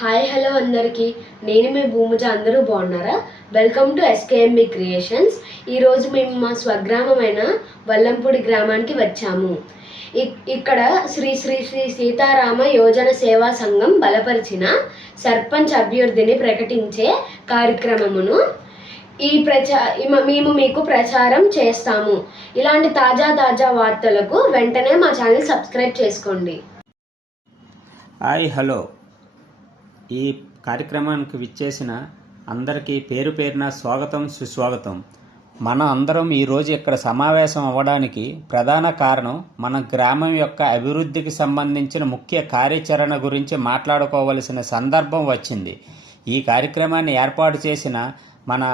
Hi hello అందరికీ. నేను మీ భూమిజ. అందరూ బాగున్నారా? Welcome to SKMB creations. ఈరోజు మేము మా స్వగ్రామమైన వల్లంపూడి గ్రామానికి వచ్చాము. ఇక్కడ శ్రీ శ్రీ శ్రీ సీతారామ యోజన సేవా సంఘం బలపరిచిన సర్పంచ్ అభ్యర్థిని ప్రకటించే కార్యక్రమమును మేము మీకు ప్రచారం చేస్తాము. ఇలాంటి తాజా వార్తలకు వెంటనే మా ఛానల్ సబ్స్క్రైబ్ చేసుకోండి. Hi hello. ఈ కార్యక్రమానికి విచ్చేసిన అందరికీ పేరు పేరున స్వాగతం, సుస్వాగతం. మనం అందరం ఈరోజు ఇక్కడ సమావేశం అవ్వడానికి ప్రధాన కారణం మన గ్రామం యొక్క అభివృద్ధికి సంబంధించిన ముఖ్య కార్యాచరణ గురించి మాట్లాడుకోవలసిన సందర్భం వచ్చింది. ఈ కార్యక్రమాన్ని ఏర్పాటు చేసిన మన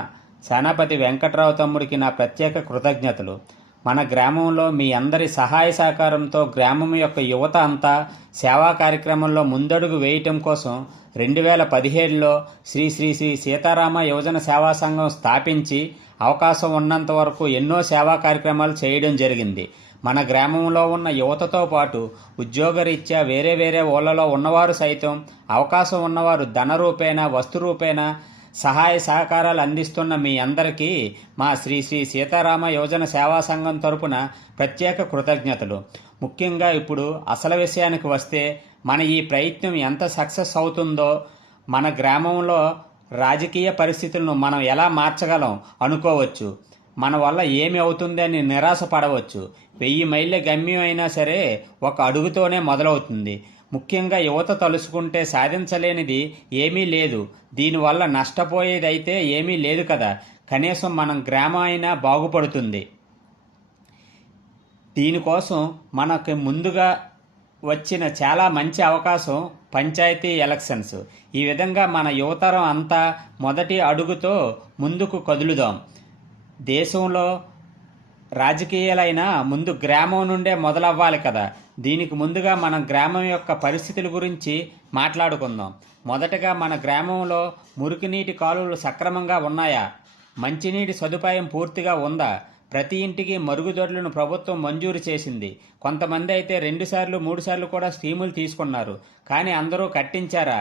సేనాపతి వెంకట్రావు తమ్ముడికి నా ప్రత్యేక కృతజ్ఞతలు. మన గ్రామంలో మీ అందరి సహాయ సహకారంతో గ్రామం యొక్క యువత అంతా సేవా కార్యక్రమంలో ముందడుగు వేయటం కోసం 2017లో శ్రీ శ్రీ శ్రీ సీతారామ యువజన సేవా సంఘం స్థాపించి అవకాశం ఉన్నంత వరకు ఎన్నో సేవా కార్యక్రమాలు చేయడం జరిగింది. మన గ్రామంలో ఉన్న యువతతో పాటు ఉద్యోగరీత్యా వేరే ఊళ్ళలో ఉన్నవారు సైతం అవకాశం ఉన్నవారు ధన రూపేణా వస్తు రూపేణా సహాయ సహకారాలు అందిస్తున్న మీ అందరికీ మా శ్రీ శ్రీ సీతారామ యోజన సేవా సంఘం తరపున ప్రత్యేక కృతజ్ఞతలు. ముఖ్యంగా ఇప్పుడు అసలు విషయానికి వస్తే మన ఈ ప్రయత్నం ఎంత సక్సెస్ అవుతుందో, మన గ్రామంలో రాజకీయ పరిస్థితులను మనం ఎలా మార్చగలం అనుకోవచ్చు. మన వల్ల ఏమి అవుతుందని నిరాశపడవచ్చు. 1000 మైళ్ళ గమ్యం అయినా సరే ఒక అడుగుతోనే మొదలవుతుంది. ముఖ్యంగా యువత తలుసుకుంటే సాధించలేనిది ఏమీ లేదు. దీనివల్ల నష్టపోయేదైతే ఏమీ లేదు కదా. కనీసం మనం గ్రామం అయినా బాగుపడుతుంది. దీనికోసం మనకు ముందుగా వచ్చిన చాలా మంచి అవకాశం పంచాయతీ ఎలక్షన్స్. ఈ విధంగా మన యువతరం అంతా మొదటి అడుగుతో ముందుకు కదులుదాం. దేశంలో రాజకీయాలైనా ముందు గ్రామం నుండే మొదలవ్వాలి కదా. దీనికి ముందుగా మన గ్రామం యొక్క పరిస్థితుల గురించి మాట్లాడుకుందాం. మొదటగా మన గ్రామంలో మురికినీటి కాలువలు సక్రమంగా ఉన్నాయా? మంచినీటి సదుపాయం పూర్తిగా ఉందా? ప్రతి ఇంటికి మరుగుదొడ్లను ప్రభుత్వం మంజూరు చేసింది. కొంతమంది అయితే 2 సార్లు 3 సార్లు కూడా స్కీములు తీసుకున్నారు. కానీ అందరూ కట్టించారా?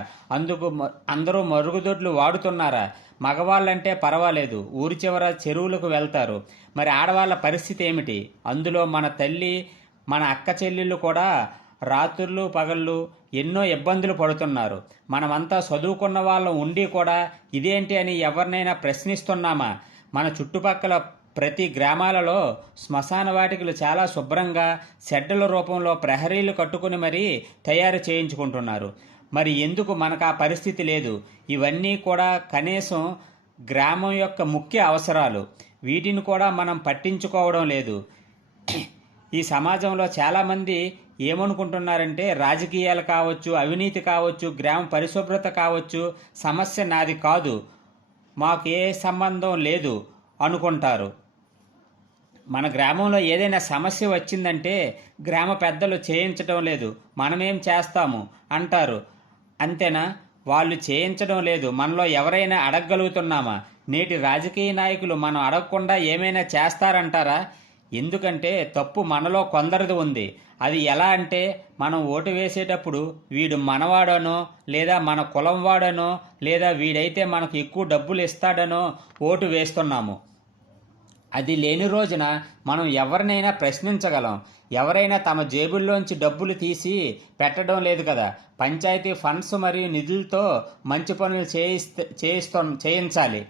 అందరూ మరుగుదొడ్లు వాడుతున్నారా? మగవాళ్ళంటే పర్వాలేదు, ఊరి చివర చెరువులకు వెళ్తారు. మరి ఆడవాళ్ళ పరిస్థితి ఏమిటి? అందులో మన తల్లి, మన అక్క చెల్లెళ్ళు కూడా రాత్రులు పగళ్ళు ఎన్నో ఇబ్బందులు పడుతున్నారు. మనమంతా చదువుకున్న వాళ్ళం ఉండి కూడా ఇదేంటి అని ఎవరినైనా ప్రశ్నిస్తున్నామా? మన చుట్టుపక్కల ప్రతి గ్రామాలలో శ్మశాన వాటికలు చాలా శుభ్రంగా షెడ్డుల రూపంలో ప్రహరీలు కట్టుకుని మరీ తయారు చేయించుకుంటున్నారు. మరి ఎందుకు మనకు ఆ పరిస్థితి లేదు? ఇవన్నీ కూడా కనీసం గ్రామం యొక్క ముఖ్య అవసరాలు. వీటిని కూడా మనం పట్టించుకోవడం లేదు. ఈ సమాజంలో చాలామంది ఏమనుకుంటున్నారంటే రాజకీయాలు కావచ్చు, అవినీతి కావచ్చు, గ్రామ పరిశుభ్రత కావచ్చు, సమస్య నాది కాదు, మాకు ఏ సంబంధం లేదు అనుకుంటారు. మన గ్రామంలో ఏదైనా సమస్య వచ్చిందంటే గ్రామ పెద్దలు చేయించడం లేదు, మనమేం చేస్తాము అంటారు. అంతేనా? వాళ్ళు చేయించడం లేదు, మనలో ఎవరైనా అడగగలుగుతున్నామా? నేటి రాజకీయ నాయకులు మనం అడగకుండా ఏమైనా చేస్తారంటారా? ఎందుకంటే తప్పు మనలో కొందరిది ఉంది. అది ఎలా అంటే, మనం ఓటు వేసేటప్పుడు వీడు మనవాడనో, లేదా మన కులం వాడనో, లేదా వీడైతే మనకు ఎక్కువ డబ్బులు ఇస్తాడనో ఓటు వేస్తున్నాము. అది లేని రోజున మనం ఎవరినైనా ప్రశ్నించగలం. ఎవరైనా తమ జేబుల్లోంచి డబ్బులు తీసి పెట్టడం లేదు కదా. పంచాయతీ ఫండ్స్ మరియు నిధులతో మంచి పనులు చేయించాలి.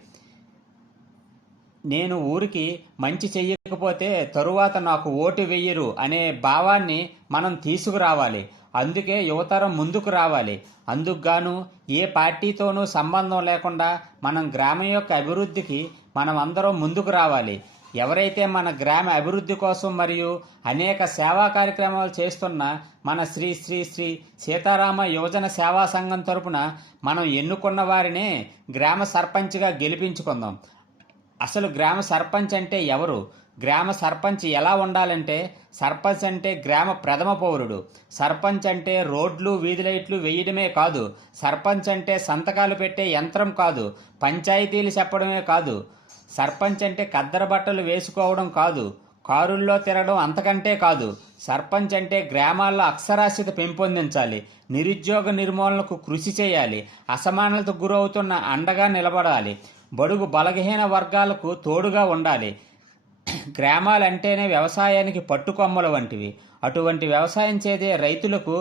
నేను ఊరికి మంచి చెయ్యకపోతే తరువాత నాకు ఓటు వెయ్యరు అనే భావాన్ని మనం తీసుకురావాలి. అందుకే యువతరం ముందుకు రావాలి. అందుకుగాను ఏ పార్టీతోనూ సంబంధం లేకుండా మనం గ్రామం యొక్క అభివృద్ధికి మనం అందరం ముందుకు రావాలి. ఎవరైతే మన గ్రామ అభివృద్ధి కోసం మరియు అనేక సేవా కార్యక్రమాలు చేస్తున్న మన శ్రీ శ్రీ శ్రీ సీతారామ యువజన సేవా సంఘం తరపున మనం ఎన్నుకున్న వారినే గ్రామ సర్పంచ్గా గెలిపించుకుందాం. అసలు గ్రామ సర్పంచ్ అంటే ఎవరు? గ్రామ సర్పంచ్ ఎలా ఉండాలంటే, సర్పంచ్ అంటే గ్రామ ప్రథమ పౌరుడు. సర్పంచ్ అంటే రోడ్లు వీధి లైట్లు వేయడమే కాదు. సర్పంచ్ అంటే సంతకాలు పెట్టే యంత్రం కాదు. పంచాయతీలు చెప్పడమే కాదు. సర్పంచ్ అంటే కద్దర బట్టలు వేసుకోవడం కాదు. కారుల్లో తిరగడం అంతకంటే కాదు. సర్పంచ్ అంటే గ్రామాల్లో అక్షరాస్యత పెంపొందించాలి, నిరుద్యోగ నిర్మూలనకు కృషి చేయాలి, అసమానతకు గురవుతున్న అండగా నిలబడాలి, బడుగు బలహీన వర్గాలకు తోడుగా ఉండాలి. గ్రామాలంటేనే వ్యవసాయానికి పట్టుకొమ్మల వంటివి. అటువంటి వ్యవసాయం చేసే రైతులకు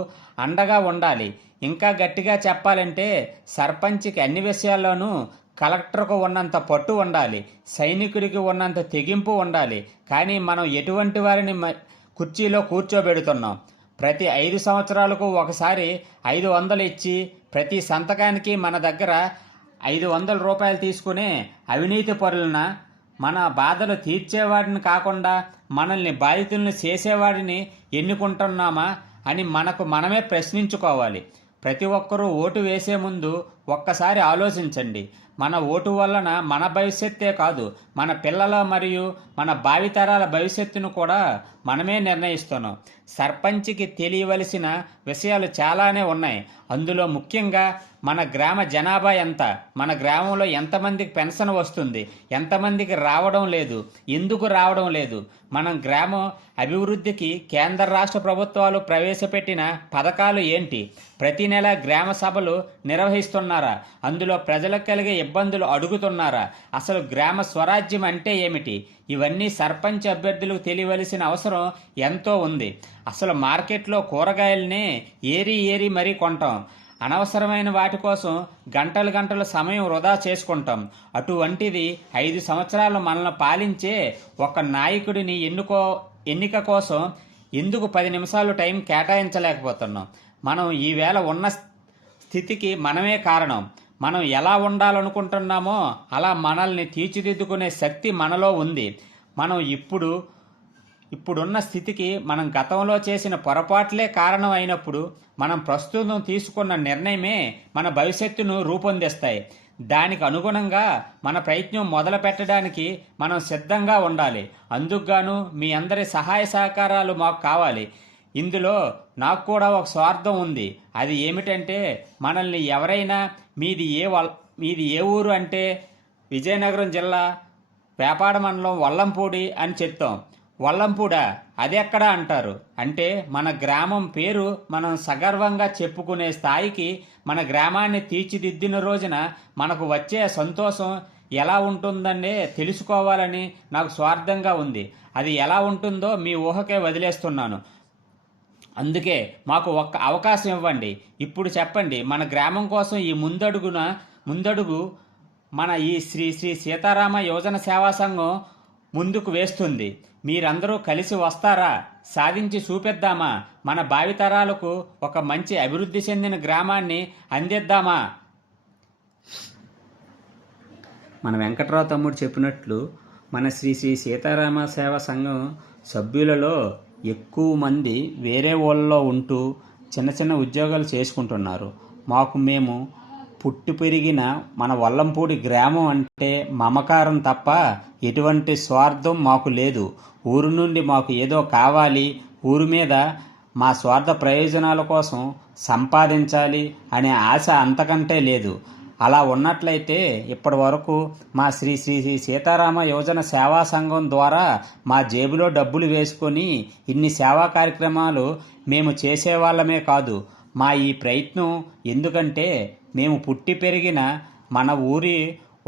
అండగా ఉండాలి. ఇంకా గట్టిగా చెప్పాలంటే సర్పంచ్కి అన్ని విషయాల్లోనూ కలెక్టర్కు ఉన్నంత పట్టు ఉండాలి, సైనికుడికి ఉన్నంత తెగింపు ఉండాలి. కానీ మనం ఎటువంటి వారిని కుర్చీలో కూర్చోబెడుతున్నాం? ప్రతి 5 సంవత్సరాలకు ఒకసారి 500 ఇచ్చి ప్రతి సంతకానికి మన దగ్గర 500 రూపాయలు తీసుకునే అవినీతి పరులన, మన బాధలు తీర్చేవాడిని కాకుండా మనల్ని బాధితులను చేసేవాడిని ఎన్నుకుంటున్నామా అని మనకు మనమే ప్రశ్నించుకోవాలి. ప్రతి ఒక్కరూ ఓటు వేసే ముందు ఒక్కసారి ఆలోచించండి. మన ఓటు వలన మన భవిష్యత్తే కాదు, మన పిల్లల మరియు మన భావితరాల భవిష్యత్తును కూడా మనమే నిర్ణయిస్తున్నాం. సర్పంచ్కి తెలియవలసిన విషయాలు చాలానే ఉన్నాయి. అందులో ముఖ్యంగా మన గ్రామ జనాభా ఎంత, మన గ్రామంలో ఎంతమందికి పెన్షన్ వస్తుంది, ఎంతమందికి రావడం లేదు, ఎందుకు రావడం లేదు, మన గ్రామం అభివృద్ధికి కేంద్ర రాష్ట్ర ప్రభుత్వాలు ప్రవేశపెట్టిన పథకాలు ఏంటి, ప్రతి నెల గ్రామ సభలు నిర్వహిస్తున్నారా, అందులో ప్రజలకు కలిగే ఇబ్బందులు అడుగుతున్నారా, అసలు గ్రామ స్వరాజ్యం అంటే ఏమిటి, ఇవన్నీ సర్పంచ్ అభ్యర్థులకు తెలియవలసిన అవసరం ఎంతో ఉంది. అసలు మార్కెట్లో కూరగాయలనే ఏరి మరీ కొంటాం. అనవసరమైన వాటి కోసం గంటలు సమయం వృధా చేసుకుంటాం. అటువంటిది 5 సంవత్సరాలు మనల్ని పాలించే ఒక నాయకుడిని ఎన్నిక కోసం ఎందుకు 10 నిమిషాలు టైం కేటాయించలేకపోతున్నాం? మనం ఈవేళ ఉన్న స్థితికి మనమే కారణం. మనం ఎలా ఉండాలనుకుంటున్నామో అలా మనల్ని తీర్చిదిద్దుకునే శక్తి మనలో ఉంది. మనం ఇప్పుడున్న స్థితికి మనం గతంలో చేసిన పొరపాట్లే కారణం అయినప్పుడు మనం ప్రస్తుతం తీసుకున్న నిర్ణయమే మన భవిష్యత్తును రూపొందిస్తాయి. దానికి అనుగుణంగా మన ప్రయత్నం మొదలు పెట్టడానికి మనం సిద్ధంగా ఉండాలి. అందుకుగాను మీ అందరి సహాయ సహకారాలు మాకు కావాలి. ఇందులో నాకు కూడా ఒక స్వార్థం ఉంది. అది ఏమిటంటే, మనల్ని ఎవరైనా మీది ఏ ఊరు అంటే విజయనగరం జిల్లా వేపాడ మండలం వల్లంపూడి అని చెప్తాం. వల్లంపూడా, అది ఎక్కడా అంటారు. అంటే మన గ్రామం పేరు మనం సగర్వంగా చెప్పుకునే స్థాయికి మన గ్రామాన్ని తీర్చిదిద్దిన రోజున మనకు వచ్చే సంతోషం ఎలా ఉంటుందనే తెలుసుకోవాలని నాకు స్వార్థంగా ఉంది. అది ఎలా ఉంటుందో మీ ఊహకే వదిలేస్తున్నాను. అందుకే మాకు ఒక్క అవకాశం ఇవ్వండి. ఇప్పుడు చెప్పండి, మన గ్రామం కోసం ఈ ముందడుగు మన ఈ శ్రీ సీతారామ యోజన సేవా సంఘం ముందుకు వేస్తుంది. మీరందరూ కలిసి వస్తారా? సాధించి చూపిద్దామా? మన భావితరాలకు ఒక మంచి అభివృద్ధి చెందిన గ్రామాన్ని అందిద్దామా? మన వెంకట్రావు తమ్ముడు చెప్పినట్లు మన శ్రీ సీతారామ సేవా సంఘం సభ్యులలో ఎక్కువ మంది వేరే ఊళ్ళలో ఉంటూ చిన్న ఉద్యోగాలు చేసుకుంటున్నారు. మేము పుట్టి పెరిగిన మన వల్లంపూడి గ్రామం అంటే మమకారం తప్ప ఎటువంటి స్వార్థం మాకు లేదు. ఊరు నుండి మాకు ఏదో కావాలి, ఊరి మీద మా స్వార్థ ప్రయోజనాల కోసం సంపాదించాలి అనే ఆశ అంతకంటే లేదు. అలా ఉన్నట్లయితే ఇప్పటి వరకు మా శ్రీ సీతారామ యోజన సేవా సంఘం ద్వారా మా జేబులో డబ్బులు వేసుకొని ఇన్ని సేవా కార్యక్రమాలు మేము చేసేవాళ్ళమే కాదు. మా ఈ ప్రయత్నం ఎందుకంటే మేము పుట్టి పెరిగిన మన ఊరి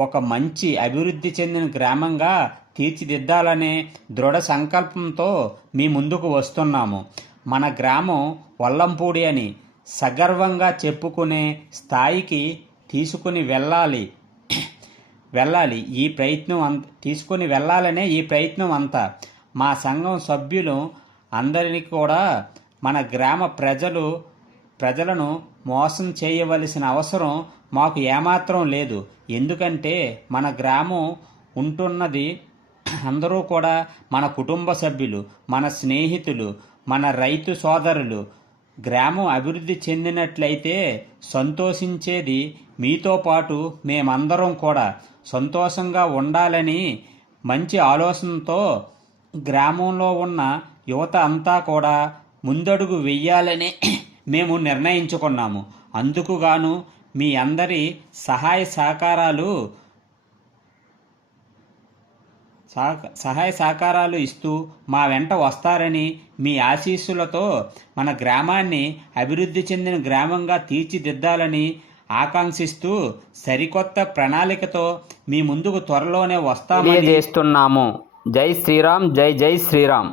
ఒక మంచి అభివృద్ధి చెందిన గ్రామంగా తీర్చిదిద్దాలనే దృఢ సంకల్పంతో మీ ముందుకు వస్తున్నాము. మన గ్రామం వల్లంపూడి అని సగర్వంగా చెప్పుకునే స్థాయికి తీసుకుని వెళ్ళాలి. ఈ ప్రయత్నం తీసుకుని వెళ్ళాలనే ఈ ప్రయత్నం అంతా. మా సంఘం సభ్యులు అందరినీ కూడా మన గ్రామ ప్రజలను మోసం చేయవలసిన అవసరం మాకు ఏమాత్రం లేదు. ఎందుకంటే మన గ్రామం ఉంటున్నది అందరూ కూడా మన కుటుంబ సభ్యులు, మన స్నేహితులు, మన రైతు సోదరులు. గ్రామం అభివృద్ధి చెందినట్లయితే సంతోషించేది మీతో పాటు మేమందరం కూడా సంతోషంగా ఉండాలని మంచి ఆలోచనతో గ్రామంలో ఉన్న యువత అంతా కూడా ముందడుగు వెయ్యాలని మేము నిర్ణయించుకున్నాము. అందుకుగాను మీ అందరి సహాయ సహకారాలు సహాయ సహకారాలు ఇస్తూ మా వెంట వస్తారని మీ ఆశీస్సులతో మన గ్రామాన్ని అభివృద్ధి చెందిన గ్రామంగా తీర్చిదిద్దాలని ఆకాంక్షిస్తూ సరికొత్త ప్రణాళికతో మీ ముందుకు త్వరలోనే వస్తామని చేస్తున్నాము. జై శ్రీరామ్, జై జై శ్రీరామ్.